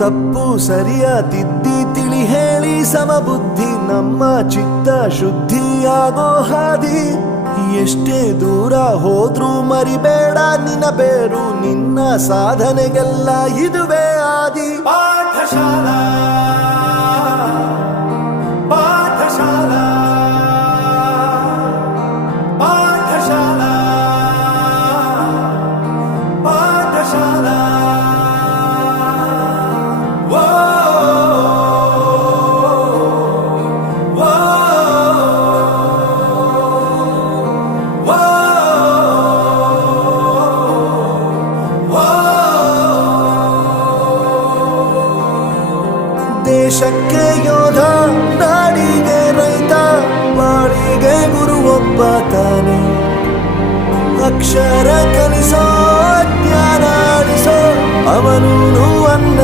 ತಪ್ಪು ಸರಿಯ ತಿದ್ದಿ ತಿಳಿ ಹೇಳಿ ಸಮಬುದ್ಧಿ ನಮ್ಮ ಚಿತ್ತ ಶುದ್ಧಿಯಾಗೋ ಹಾದಿ. ಎಷ್ಟೇ ದೂರ ಹೋದ್ರೂ ಮರಿಬೇಡ ನಿನ್ನ ಬೇರು, ನಿನ್ನ ಸಾಧನೆಗೆಲ್ಲ ಇದುವೇ ಆದಿ. ಪಾಠಶಾಲಾ ಪಾಠಶಾಲಾ ಪಾಠಶಾಲಾ ಪಾಠಶಾಲಾ. ದೇಶಕ್ಕೆ ಯೋಧ, ನಾಡಿಗೆ ರೈತ, ಬಾಳಿಗೆ ಗುರು ಒಬ್ಬ ತಾನೆ. ಅಕ್ಷರ ಕಲಿಸೋ, ಜ್ಞಾನ ಅಳಿಸೋ ಅವನು ಅನ್ನ